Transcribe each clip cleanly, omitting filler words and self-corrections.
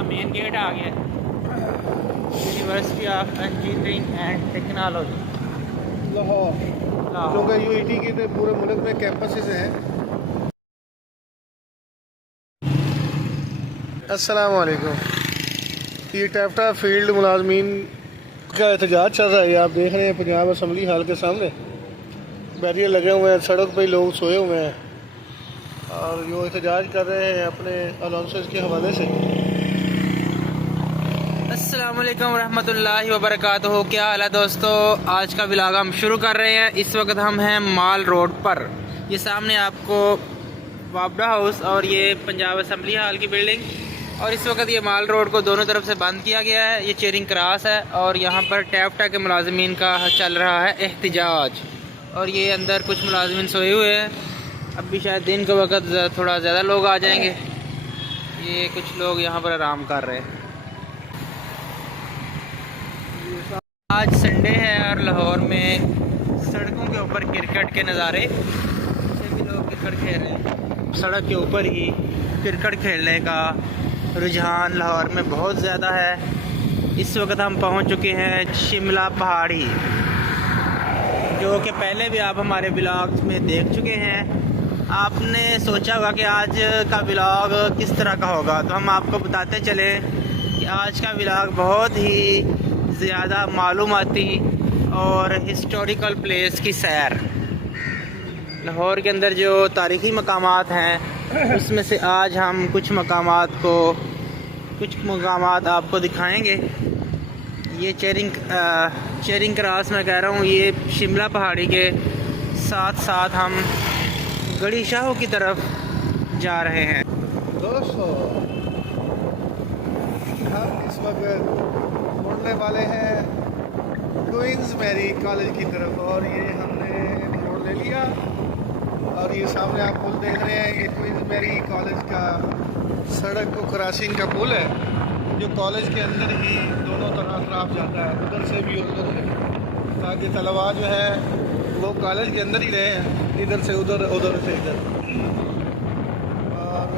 का main gate आ गया, university of engineering and technology Lahore, क्योंकि यूईटी के तो पूरे मुल्क में कैंपसेस हैं। अस्सलाम वालेकुम। ये टैफ्टा फील्ड मुलाजमीन का एहतजाज चल रहा है। आप देख रहे हैं पंजाब असम्बली हाल के सामने बैरियर लगे हुए हैं, सड़क पे लोग सोए हुए हैं और जो एहतजाज कर रहे हैं अपने अलाउंसेस के हवाले से। अस्सलाम वालेकुम रहमतुल्लाहि व बरकातुहू। क्या हाल है दोस्तों, आज का व्लॉग हम शुरू कर रहे हैं। इस वक्त हम हैं माल रोड पर। ये सामने आपको वापडा हाउस और ये पंजाब असम्बली हाल की बिल्डिंग, और इस वक्त ये माल रोड को दोनों तरफ से बंद किया गया है। ये चेरिंग क्रॉस है और यहाँ पर टैफ्टा के मुलाजमीन का चल रहा है एहतजाज। और ये अंदर कुछ मुलाजमीन सोए हुए हैं। अभी शायद दिन के वक्त थोड़ा ज़्यादा लोग आ जाएंगे। ये कुछ लोग यहाँ पर आराम कर रहे हैं। आज संडे है और लाहौर में सड़कों के ऊपर क्रिकेट के नज़ारे, सभी लोग क्रिकेट खेल रहे हैं। सड़क के ऊपर ही क्रिकेट खेलने का रुझान लाहौर में बहुत ज़्यादा है। इस वक्त हम पहुंच चुके हैं शिमला पहाड़ी, जो कि पहले भी आप हमारे ब्लॉग में देख चुके हैं। आपने सोचा होगा कि आज का ब्लॉग किस तरह का होगा, तो हम आपको बताते चले कि आज का ब्लॉग बहुत ही ज़्यादा मालूमाती और हिस्टोरिकल प्लेस की सैर। लाहौर के अंदर जो तारीख़ी मकामात हैं उसमें से आज हम कुछ मकामात आपको दिखाएंगे। ये चेरिंग क्रॉस मैं कह रहा हूँ, ये शिमला पहाड़ी के साथ साथ हम गड़ी शाहू की तरफ जा रहे हैं। दोस्तों, हम इस वक्त मुड़ने वाले हैं क्वींस मैरी कॉलेज की तरफ और ये हमने मोड़ ले लिया। और ये सामने आप पुल देख रहे हैं, ये क्वींस मैरी कॉलेज का सड़क को क्रॉसिंग का पुल है, जो कॉलेज के अंदर ही दोनों तरफ जाता है, उधर से भी उधर से, ताकि तलबा जो है वो कॉलेज के अंदर ही रहे, इधर से उधर, उधर से इधर। और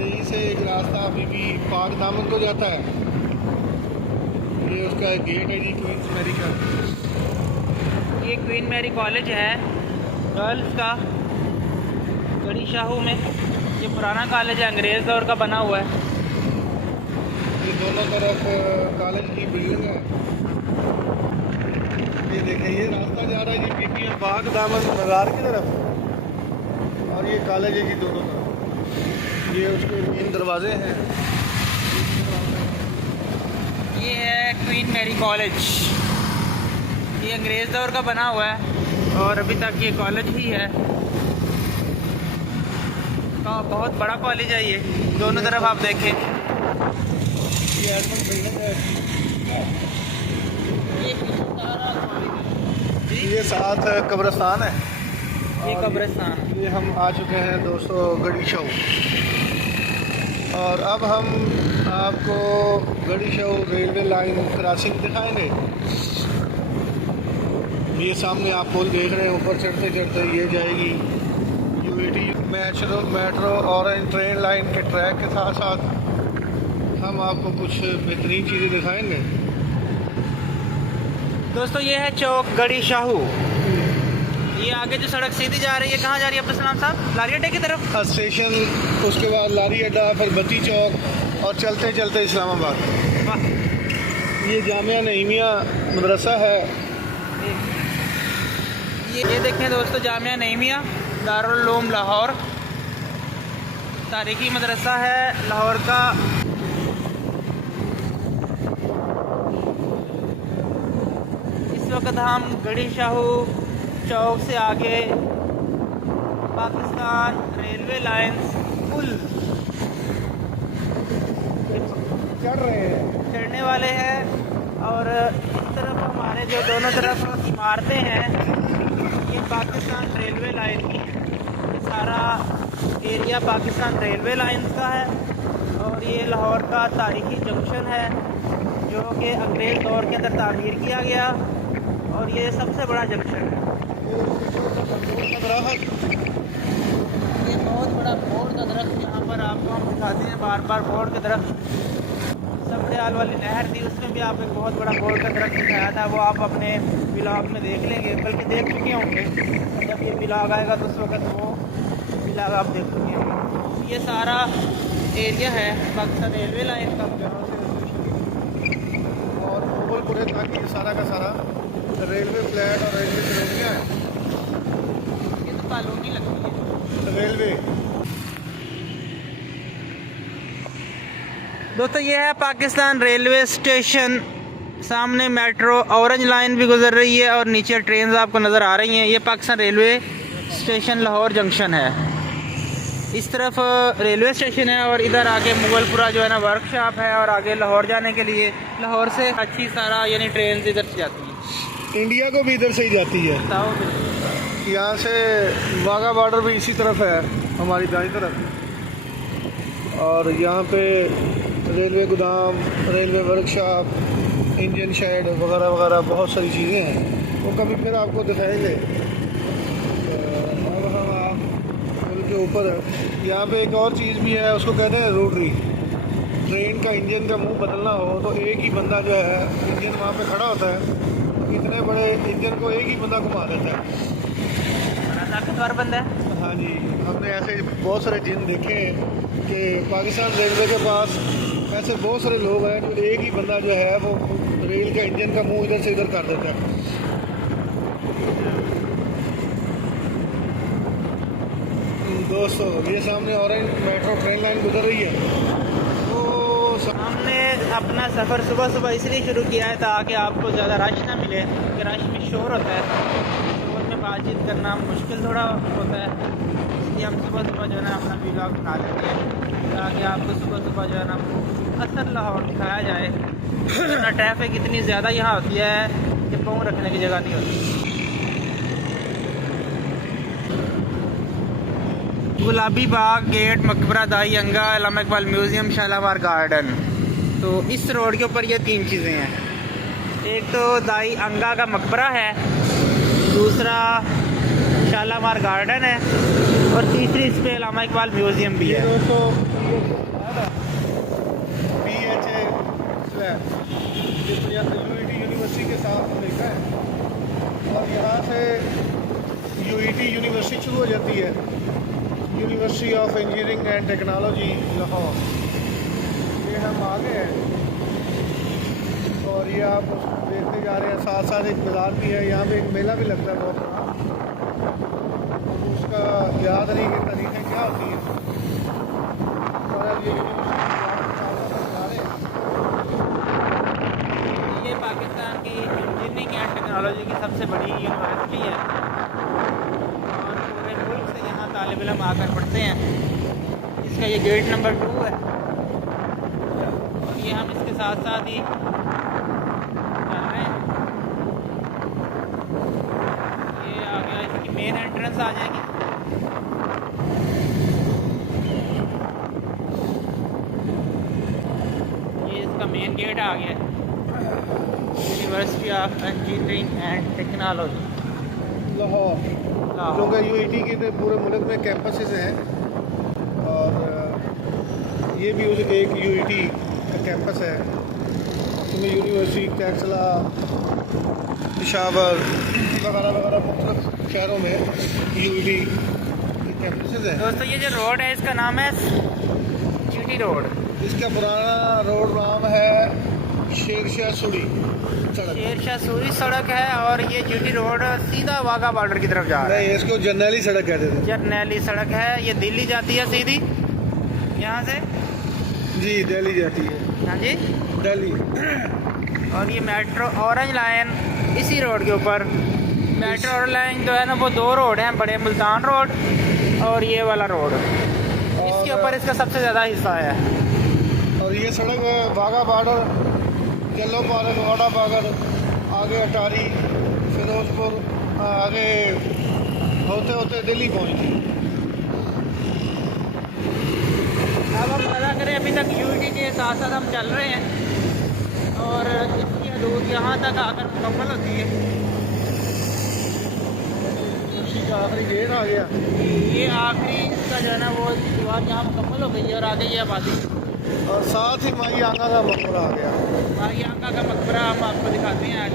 यहीं से एक रास्ता अभी भी पाक दामन को जाता है। ये उसका गेट है जी, क्वींस मैरी का। ये क्वीन मैरी कॉलेज है गर्ल्स का, गड़ी शाहू में। ये पुराना कॉलेज है, अंग्रेज़ दौर का बना हुआ है। ये दोनों तरफ कॉलेज की बिल्डिंग है। ये देखें, ये रास्ता जा रहा है जी पीपीएम बाग दामन मज़ार की तरफ, और ये कॉलेज है जी दोनों तरफ। ये उसके मेन दरवाजे हैं। ये है क्वीन मैरी कॉलेज। ये अंग्रेज़ दौर का बना हुआ है और अभी तक ये कॉलेज ही है। का बहुत बड़ा कॉलेज है ये, दोनों तरफ आप देखें। ये एडमिन बिल्डिंग है। ये साथ कब्रिस्तान है। ये कब्रिस्तान। ये हम आ चुके हैं दोस्तों गड़ी शाहू, और अब हम आपको गड़ी शाहू रेलवे लाइन क्रॉसिंग दिखाएंगे। ये सामने आप पुल देख रहे हैं, ऊपर चढ़ते चढ़ते ये जाएगी यूईटी मेट्रो और ट्रेन लाइन के ट्रैक के साथ साथ हम आपको कुछ बेहतरीन चीज़ें दिखाएंगे। दोस्तों, ये है चौक गड़ी शाहू। ये आगे जो सड़क सीधी जा रही है, कहाँ जा रही है अब्दुल सलाम साहब? लारी अड्डे की तरफ। स्टेशन, उसके बाद लारी अड्डा, फिर बत्ती चौक और चलते चलते इस्लामाबाद। वाह। ये जामिया नईमिया मदरसा है। ये देखें दोस्तों, जामिया नईमिया दारुल उलूम लाहौर, तारीख़ी मदरसा है लाहौर का। इस वक्त हम गड़ी शाहू चौक से आगे पाकिस्तान रेलवे लाइंस पुल चढ़ने वाले हैं। और इस तरफ हमारे जो दोनों तरफ इमारतें हैं, ये पाकिस्तान रेलवे लाइन की है। ये सारा एरिया पाकिस्तान रेलवे लाइन का है और ये लाहौर का तारीख़ी जंक्शन है, जो कि अंग्रेज़ दौर के अंदर तामीर किया गया, और ये सबसे बड़ा जंक्शन है। ये बहुत बड़ा बोर्ड का दरख्त यहाँ पर आपको हम दिखाते हैं बार बार। बोर्ड का दरख्त सबड़ियाल वाली नहर थी, उसमें भी आप एक बहुत बड़ा बोर्ड का दरख्त दिखाया था, वो आप अपने ब्लॉग में देख लेंगे, बल्कि देख चुके होंगे। जब ये ब्लॉग आएगा तो उस वक्त वो ब्लॉग आप देख चुके होंगे। ये सारा एरिया है पाकिस्तान रेलवे लाइन का, और मुगलपुर तक ये सारा का सारा रेलवे फ्लैट और रेलवे कॉलोनियाँ हैं। ये तो कॉलोनी लगती है रेलवे। दोस्तों ये है पाकिस्तान रेलवे स्टेशन। सामने मेट्रो ऑरेंज लाइन भी गुजर रही है और नीचे ट्रेन आपको नज़र आ रही हैं। ये Pakistan railway station Lahore junction है। इस तरफ रेलवे स्टेशन है और इधर आगे मुगलपुरा जो है ना वर्कशॉप है, और आगे लाहौर जाने के लिए लाहौर से अच्छी सारा यानी ट्रेन इधर से जाती है। इंडिया को भी इधर से ही जाती है। यहाँ से वाघा बॉर्डर भी इसी तरफ है हमारी दाईं तरफ, और यहाँ पे रेलवे गोदाम, रेलवे वर्कशॉप, इंजन शेड वगैरह वगैरह बहुत सारी चीज़ें हैं, वो कभी फिर आपको दिखाएंगे। अब हम पुल के ऊपर यहाँ पे एक और चीज़ भी है, उसको कहते हैं रोटरी। ट्रेन का इंजन का मुंह बदलना हो तो एक ही बंदा जो है इंजन वहाँ पे खड़ा होता है, इतने बड़े इंजन को एक ही बंदा घुमा देता है। ताकतवर बंदा है। हाँ जी, हमने ऐसे बहुत सारे जिन देखे हैं कि पाकिस्तान रेलवे के पास ऐसे बहुत सारे लोग हैं जो एक ही बंदा जो है वो रेल का इंजन का मुंह इधर से इधर कर देता है। दोस्तों ये सामने ऑरेंज मेट्रो ट्रेन लाइन गुजर रही है। तो हमने अपना सफ़र सुबह सुबह इसलिए शुरू किया है ताकि आपको ज़्यादा रश ना मिले, क्योंकि रश में शोर होता है, शोर में बातचीत करना मुश्किल थोड़ा होता है। इसलिए हम सुबह सुबह जो है ना अपना व्लॉग बना लेते हैं ताकि आपको सुबह सुबह जो है ना असल लाहौर दिखाया जाए। वरना ट्रैफिक इतनी ज़्यादा यहाँ होती है कि पाँव रखने की जगह नहीं होती। गुलाबी बाग गेट, मकबरा दाई अंगा, अल्लामा इकबाल म्यूज़ियम, शालामार गार्डन। तो इस रोड के ऊपर ये तीन चीज़ें हैं। एक तो दाई अंगा का मकबरा है, दूसरा शालामार गार्डन है, और तीसरी इस पे अल्लामा इकबाल म्यूज़ियम भी है। दोस्तों BHA यूनिवर्सिटी के साथ मिलता है, और यहाँ से UET यूनिवर्सिटी शुरू हो जाती है, university of engineering and technology Lahore. ये हम आ गए हैं और ये आप देखते जा रहे हैं। साथ साथ एक बाज़ार भी है, यहाँ पे एक मेला भी लगता है बहुत बड़ा, उसका याद नहीं कि तारीखें क्या होती हैं। और ये पाकिस्तान की इंजीनियरिंग एंड टेक्नोलॉजी की सबसे बड़ी यूनिवर्सिटी है, और पूरे मुल्क से यहाँ तालिब इल्म आकर पढ़ते हैं। इसका ये गेट नंबर 2 है, और ये हम इसके साथ साथ ही चल रहे हैं। ये आ गया, इसकी मेन एंट्रेंस आ जाएगी। ये इसका मेन गेट आ गया, university of engineering and technology Lahore. क्योंकि UET के तो पूरे मुल्क में कैंपसेस हैं, और ये भी उस एक UET का कैंपस है। तुम्हें यूनिवर्सिटी कैक्सला, पेशावर वगैरह वगैरह मुख्तलिफ शहरों में UET के कैंपसेस हैं। दोस्तों ये जो रोड है इसका नाम है GT रोड। इसका पुराना रोड नाम है शेरशाह सूरी सड़क। शेरशाह सूरी सड़क है, और ये GT रोड सीधा वाघा बॉर्डर की तरफ जा रहा है। नहीं, इसको जर्नैली सड़क कहते थे। जरनैली सड़क है, ये दिल्ली जाती है सीधी यहाँ से। जी दिल्ली जाती है। हाँ जी, दिल्ली। और ये मेट्रो ऑरेंज लाइन इसी रोड के ऊपर। मेट्रो ऑरेंज लाइन जो है ना वो 2 रोड हैं, बड़े मुल्तान रोड और ये वाला रोड। इसके ऊपर इसका सबसे ज़्यादा हिस्सा है। और ये सड़क वाघा बॉर्डर, येलो पार्क, वाड़ा बागर, आगे अटारी, फिरोजपुर, आगे होते होते दिल्ली पहुंचती। अब हम पता करें, अभी तक UET के साथ साथ हम चल रहे हैं, और इसकी हदूद यहाँ तक आकर मुकम्मल होती है। आखिरी गेट आ गया। ये आखिरी इसका जो है ना वो दीवार यहाँ मुकम्मल हो गई है और आगे ये आबादी और साथ ही माई आंगा का मकबरा आ गया। माही आंका का मकबरा हम आपको दिखाते हैं आज।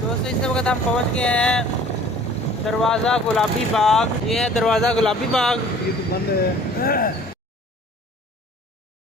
दोस्तों इस वक्त हम पहुँच गए हैं दरवाज़ा गुलाबी बाग। ये है दरवाज़ा गुलाबी बाग। ये तो बंद है।